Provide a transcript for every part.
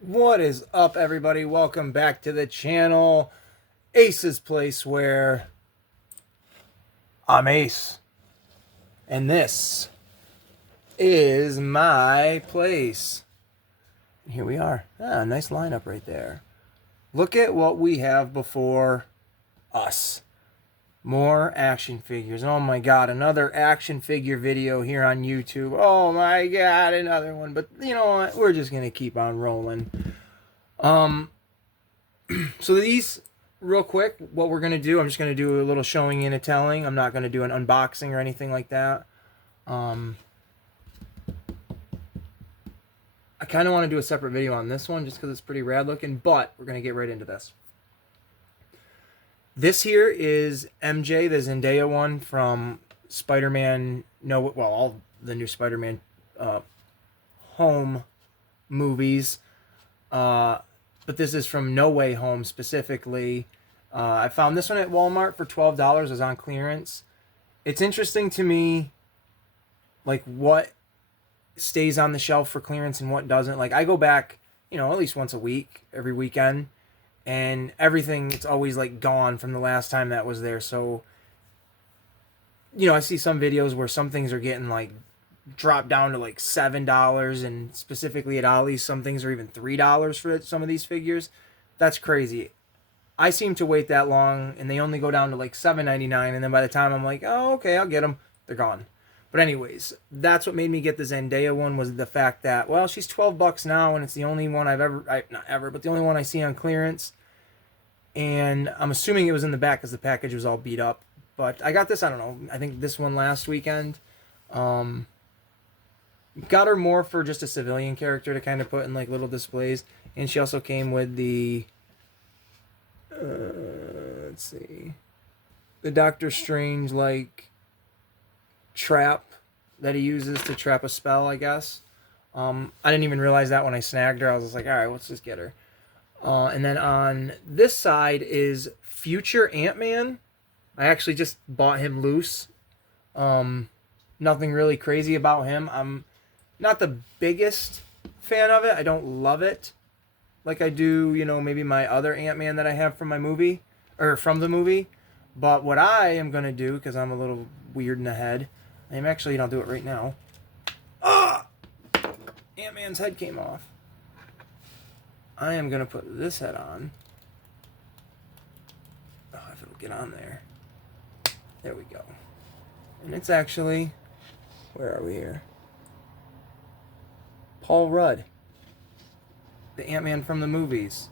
What is up, everybody? Welcome back to the channel, Ace's Place, where I'm Ace, and this is my place. Here we are. Nice lineup right there. Look at what we have before us. More action figures. Oh my god, another action figure video here on YouTube. Oh my god, another one. But you know what? We're just going to keep on rolling. Um, So these, real quick, what we're going to do, I'm just going to do a little showing and a telling. I'm not going to do an unboxing or anything like that. Um, I kind of want to do a separate video on this one just because it's pretty rad looking, but we're going to get right into this. This here is MJ, the Zendaya one from Spider-Man, all the new Spider-Man home movies. But this is from No Way Home specifically. I found this one at Walmart for $12. It was on clearance. It's interesting to me, like, what stays on the shelf for clearance and what doesn't. Like, I go back, at least once a week, every weekend, and everything, it's always, like, gone from the last time that was there. So, I see some videos where some things are getting, like, dropped down to like $7, and specifically at Ollie's some things are even $3 for some of these figures. That's crazy. I seem to wait that long and they only go down to like $7.99, and then by the time I'm like, oh, okay, I'll get them, they're gone. But anyways, that's what made me get the Zendaya one, was the fact that, well, she's $12 now and it's the only one not ever, but the only one I see on clearance. And I'm assuming it was in the back because the package was all beat up. But I got this, I don't know, I think this one last weekend. Got her more for just a civilian character to kind of put in like little displays, and she also came with the let's see, the Doctor Strange like trap that he uses to trap a spell, I guess. I didn't even realize that when I snagged her. I was just like, all right, let's just get her. And then on this side is future Ant-Man. I actually just bought him loose. Nothing really crazy about him. I'm not the biggest fan of it. I don't love it like I do, maybe my other Ant-Man that I have from my movie, or from the movie. But what I am going to do, because I'm a little weird in the head, I'm actually, I'll do it right now. Ah! Ant-Man's head came off. I am going to put this head on. Oh, if it'll get on there. There we go. And it's actually, where are we here? Paul Rudd, the Ant-Man from the movies.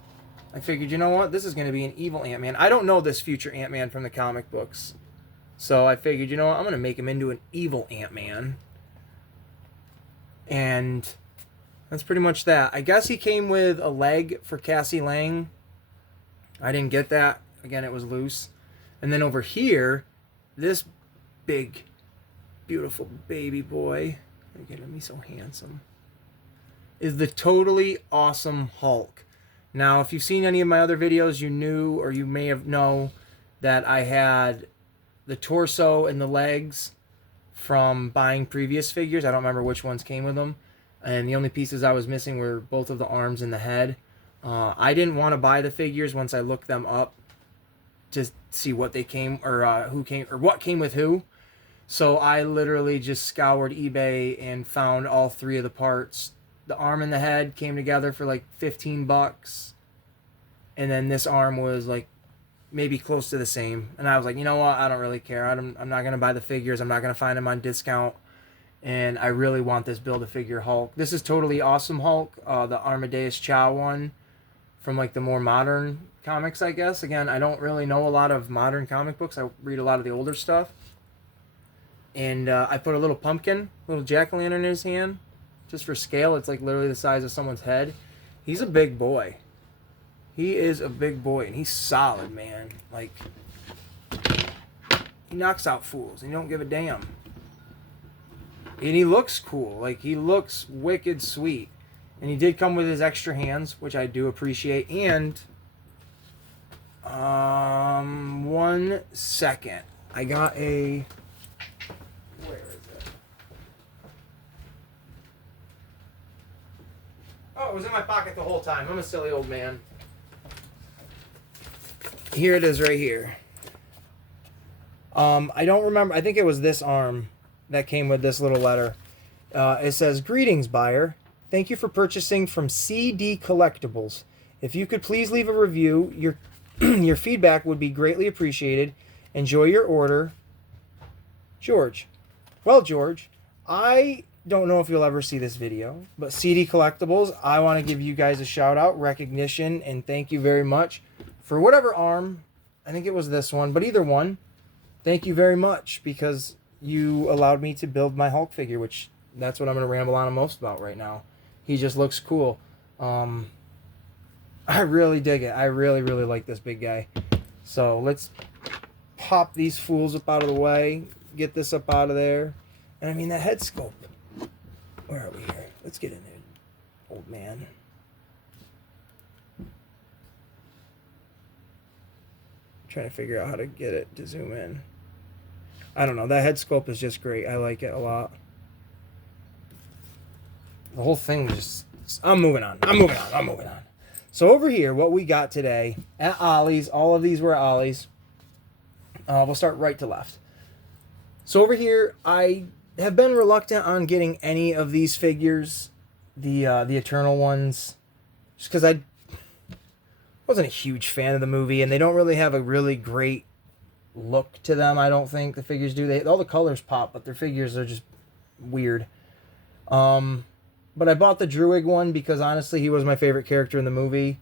I figured, you know what? This is going to be an evil Ant-Man. I don't know this future Ant-Man from the comic books. So I figured, you know what? I'm going to make him into an evil Ant-Man. And that's pretty much that. I guess he came with a leg for Cassie Lang. I didn't get that. Again, it was loose. And then over here, this big, beautiful baby boy. Look at him, he's so handsome. Is the totally awesome Hulk. Now, if you've seen any of my other videos, you knew, or you may have know, that I had the torso and the legs from buying previous figures. I don't remember which ones came with them. And the only pieces I was missing were both of the arms and the head. I didn't want to buy the figures once I looked them up to see what they came, or who came, or what came with who. So I literally just scoured eBay and found all three of the parts. The arm and the head came together for like $15, and then this arm was like maybe close to the same. And I was like, you know what? I don't really care. I'm not gonna buy the figures. I'm not gonna find them on discount. And I really want this Build-A-Figure Hulk. This is totally awesome Hulk, the Amadeus Chow one from like the more modern comics, I guess. Again, I don't really know a lot of modern comic books. I read a lot of the older stuff. And I put a little pumpkin, little jack-o'-lantern in his hand, just for scale. It's like literally the size of someone's head. He's a big boy. He is a big boy, and he's solid, man. Like, he knocks out fools, and you don't give a damn. And he looks cool. Like, he looks wicked sweet. And he did come with his extra hands, which I do appreciate. And, 1 second. I got a... Where is it? Oh, it was in my pocket the whole time. I'm a silly old man. Here it is right here. I don't remember. I think it was this arm that came with this little letter. It says, "Greetings, buyer. Thank you for purchasing from CD Collectibles. If you could please leave a review, your your feedback would be greatly appreciated. Enjoy your order, George." Well, George, I don't know if you'll ever see this video, but CD Collectibles, I want to give you guys a shout out, recognition, and thank you very much for whatever arm. I think it was this one, but either one. Thank you very much, because you allowed me to build my Hulk figure, which that's what I'm going to ramble on most about right now. He just looks cool. I really dig it. I really, really like this big guy. So let's pop these fools up out of the way. Get this up out of there. And I mean, that head sculpt. Where are we here? Let's get in there, old man. I'm trying to figure out how to get it to zoom in. I don't know. That head sculpt is just great. I like it a lot. The whole thing just... I'm moving on. So over here, what we got today at Ollie's, all of these were at Ollie's. We'll start right to left. So over here, I have been reluctant on getting any of these figures, the Eternal ones, just because I wasn't a huge fan of the movie, and they don't really have a really great look to them. I don't think the figures do. All the colors pop, but their figures are just weird. But I bought the Druid one because honestly, he was my favorite character in the movie.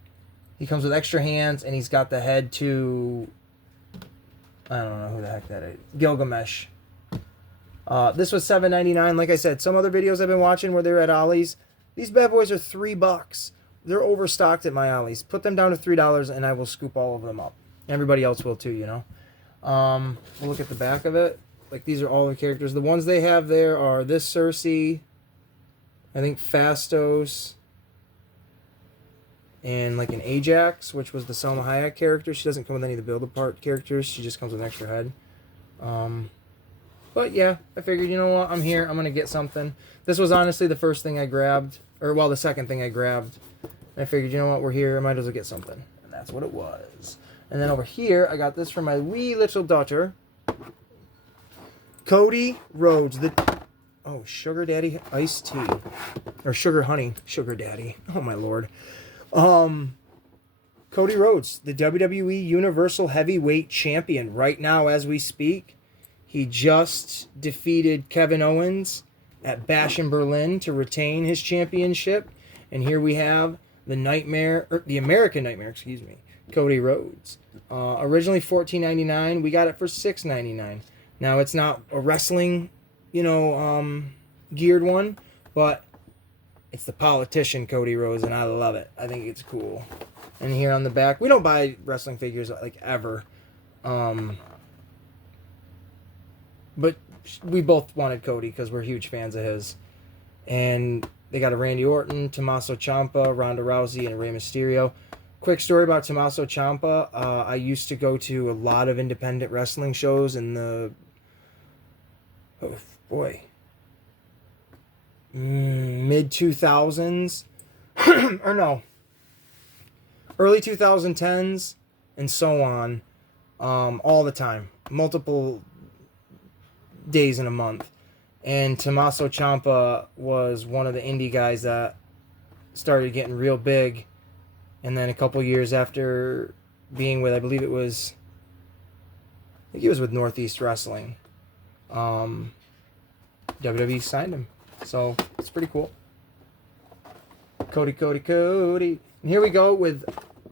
He comes with extra hands, and he's got the head to... I don't know who the heck that is. Gilgamesh. This was $7.99. Like I said, some other videos I've been watching where they're at Ollie's, these bad boys are $3. They're overstocked at my Ollie's. Put them down to $3, and I will scoop all of them up. Everybody else will too, you know. We'll look at the back of it. Like, these are all the characters. The ones they have there are this Cersei, I think Fastos, and like an Ajax, which was the Selma Hayek character. She doesn't come with any of the build-apart characters. She just comes with an extra head. But yeah, I figured, you know what, I'm here. I'm going to get something. This was honestly the first thing I grabbed. Or, well, the second thing I grabbed. And I figured, you know what, we're here. I might as well get something. And that's what it was. And then over here, I got this from my wee little daughter. Cody Rhodes. Oh, Sugar Daddy Iced Tea. Or Sugar Honey. Sugar Daddy. Oh, my Lord. Cody Rhodes, the WWE Universal Heavyweight Champion. Right now, as we speak, he just defeated Kevin Owens at Bash in Berlin to retain his championship. And here we have the American Nightmare, Cody Rhodes. Originally $14.99. We got it for $6.99. Now, it's not a wrestling, geared one, but it's the politician Cody Rhodes, and I love it. I think it's cool. And here on the back, we don't buy wrestling figures like ever. But we both wanted Cody because we're huge fans of his. And they got a Randy Orton, Tommaso Ciampa, Ronda Rousey, and Rey Mysterio. Quick story about Tommaso Ciampa. I used to go to a lot of independent wrestling shows in the... Oh, boy. Mid-2000s. Or no. Early 2010s. And so on. All the time. Multiple days in a month. And Tommaso Ciampa was one of the indie guys that started getting real big. And then a couple years after being with, I think he was with Northeast Wrestling. WWE signed him. So it's pretty cool. Cody. And here we go with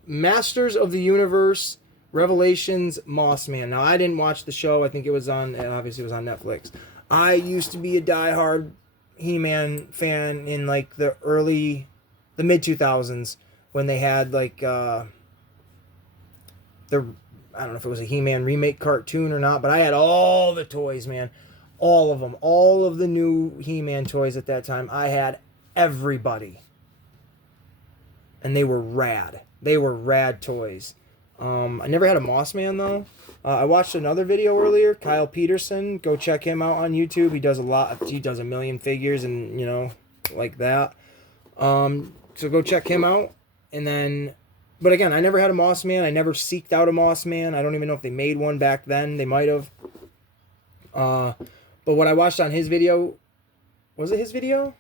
Masters of the Universe Revelations Mossman. Now, I didn't watch the show. I think it was obviously it was on Netflix. I used to be a diehard He-Man fan in like the mid-2000s when they had like I don't know if it was a He-Man remake cartoon or not, but I had all the toys, man. All of them. All of the new He-Man toys at that time. I had everybody. And they were rad. They were rad toys. I never had a Mossman, though. I watched another video earlier. Kyle Peterson. Go check him out on YouTube. He does a lot. He does a million figures and, like that. So go check him out. And then, but again, I never had a Moss Man. I never seeked out a Moss Man. I don't even know if they made one back then. They might have. But what I watched on his video, was it his video?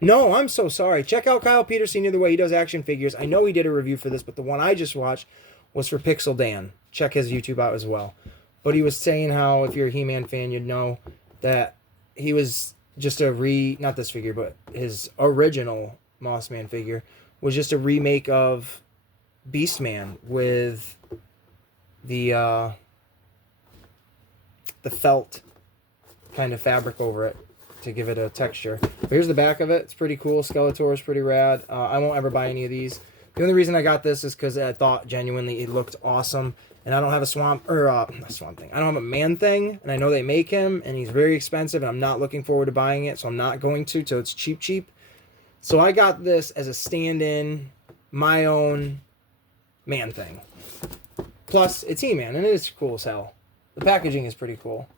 No, I'm so sorry. Check out Kyle Peterson either way. He does action figures. I know he did a review for this, but the one I just watched was for Pixel Dan. Check his YouTube out as well. But he was saying how, if you're a He-Man fan, you'd know that he was just not this figure, but his original Moss Man figure was just a remake of Beastman with the felt kind of fabric over it to give it a texture. But here's the back of it. It's pretty cool. Skeletor is pretty rad. I won't ever buy any of these. The only reason I got this is because I thought genuinely it looked awesome. And I don't have a Swamp Thing. I don't have a Man Thing, and I know they make him, and he's very expensive, and I'm not looking forward to buying it, so I'm not going to till it's cheap. So I got this as a stand-in, my own Man Thing. Plus, it's He-Man, and it is cool as hell. The packaging is pretty cool.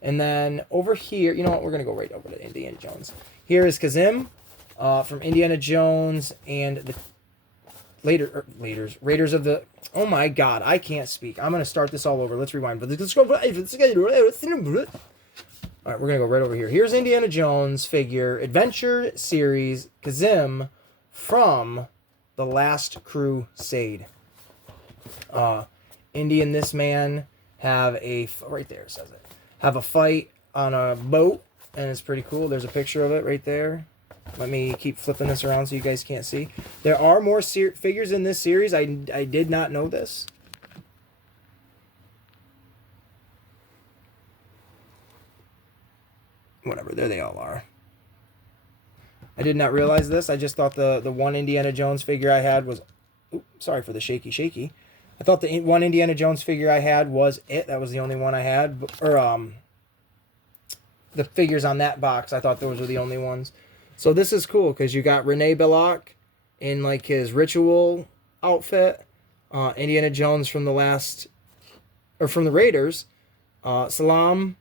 And then over here, you know what? We're going to go right over to Indiana Jones. Here is Kazim from Indiana Jones and the Raiders of the... Oh my god, I can't speak. I'm going to start this all over. Let's rewind. Let's go. Alright, we're going to go right over here. Here's Indiana Jones figure, Adventure Series, Kazim from The Last Crusade. Indy and this man have right there it says it, have a fight on a boat, and it's pretty cool. There's a picture of it right there. Let me keep flipping this around so you guys can't see. There are more figures in this series. I did not know this. Whatever, there they all are. I did not realize this. I just thought the one Indiana Jones figure I had was... Oops, sorry for the shaky. I thought the one Indiana Jones figure I had was it. That was the only one I had. The figures on that box, I thought those were the only ones. So this is cool because you got Rene Belloc in like his ritual outfit. Indiana Jones from from the Raiders. Salam,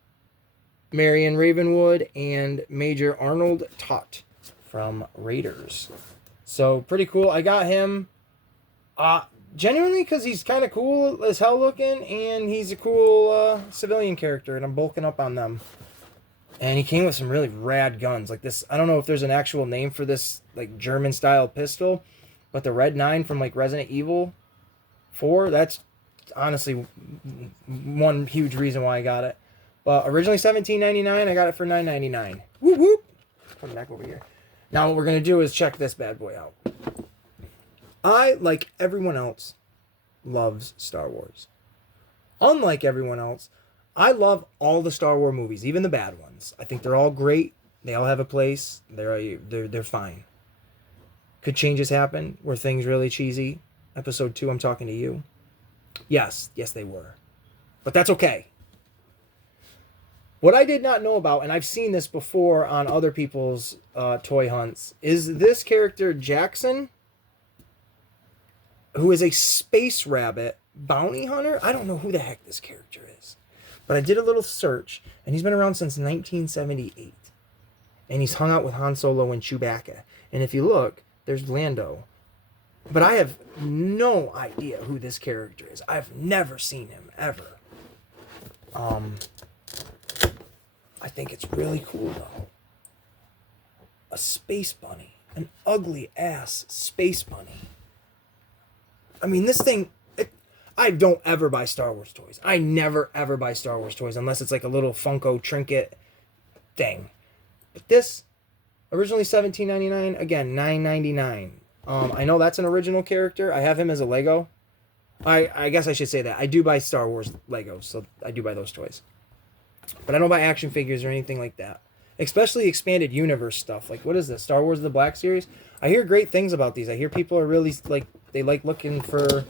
Marion Ravenwood, and Major Arnold Tutt from Raiders. So pretty cool. I got him genuinely because he's kind of cool as hell looking, and he's a cool civilian character, and I'm bulking up on them. And he came with some really rad guns. Like this, I don't know if there's an actual name for this like German-style pistol, but the Red 9 from like Resident Evil 4, that's honestly one huge reason why I got it. But originally $17.99, I got it for $9.99. Whoop whoop! Put it back over here. Now what we're going to do is check this bad boy out. I, like everyone else, loves Star Wars. Unlike everyone else, I love all the Star Wars movies, even the bad ones. I think they're all great. They all have a place. They're fine. Could changes happen? Were things really cheesy? Episode 2, I'm talking to you. Yes, they were. But that's okay. What I did not know about, and I've seen this before on other people's toy hunts, is this character Jackson, who is a space rabbit bounty hunter. I don't know who the heck this character is. But I did a little search, and he's been around since 1978. And he's hung out with Han Solo and Chewbacca. And if you look, there's Lando. But I have no idea who this character is. I've never seen him, ever. I think it's really cool, though. A space bunny. An ugly-ass space bunny. I mean, this thing... I don't ever buy Star Wars toys. I never, ever buy Star Wars toys unless it's like a little Funko trinket thing. But this, originally $17.99, again, $9.99. I know that's an original character. I have him as a Lego. I guess I should say that. I do buy Star Wars Legos, so I do buy those toys. But I don't buy action figures or anything like that. Especially expanded universe stuff. Like, what is this? Star Wars The Black Series? I hear great things about these. I hear people are really, they like looking for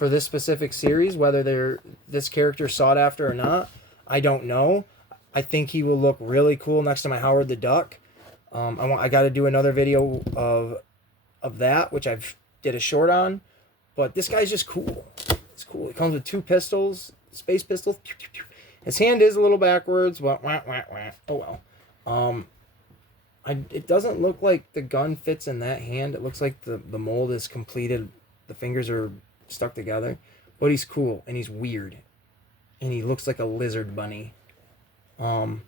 this specific series, whether this character sought after or not. I don't know. I think he will look really cool next to my Howard the Duck. I got to do another video of that, which I've did a short on. But this guy's just cool. It's cool. He comes with 2 pistols, space pistols. His hand is a little backwards. Oh well. It doesn't look like the gun fits in that hand. It looks like the mold is completed. The fingers are stuck together. But he's cool and he's weird. And he looks like a lizard bunny. I'll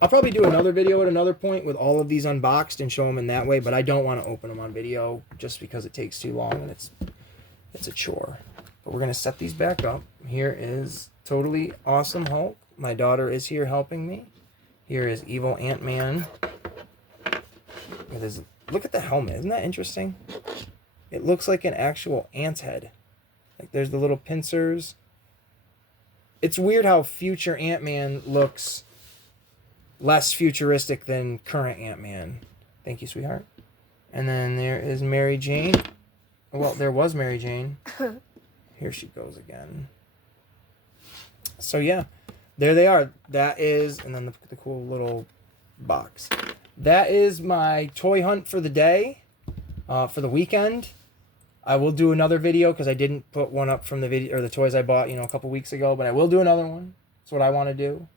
probably do another video at another point with all of these unboxed and show them in that way, but I don't want to open them on video just because it takes too long and it's a chore. But we're going to set these back up. Here is Totally Awesome Hulk. My daughter is here helping me. Here is Evil Ant-Man. Look at the helmet. Isn't that interesting? It looks like an actual ant's head. Like there's the little pincers. It's weird how future Ant-Man looks less futuristic than current Ant-Man. Thank you, sweetheart. And then there is Mary Jane. Well, there was Mary Jane. Here she goes again. So yeah, there they are. That is, and then the cool little box. That is my toy hunt for the day, for the weekend. I will do another video because I didn't put one up from the video or the toys I bought, a couple weeks ago, but I will do another one. That's what I want to do.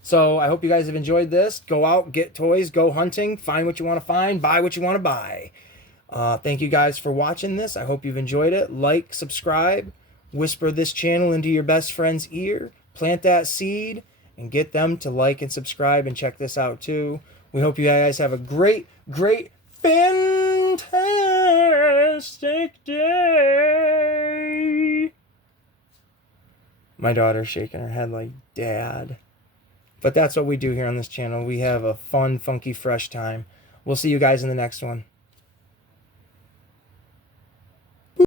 So I hope you guys have enjoyed this. Go out, get toys, go hunting, find what you want to find, buy what you want to buy. Thank you guys for watching this. I hope you've enjoyed it. Like, subscribe, whisper this channel into your best friend's ear, plant that seed, and get them to like and subscribe and check this out too. We hope you guys have a great, great, fantastic day. My daughter's shaking her head like, Dad. But that's what we do here on this channel. We have a fun, funky, fresh time. We'll see you guys in the next one.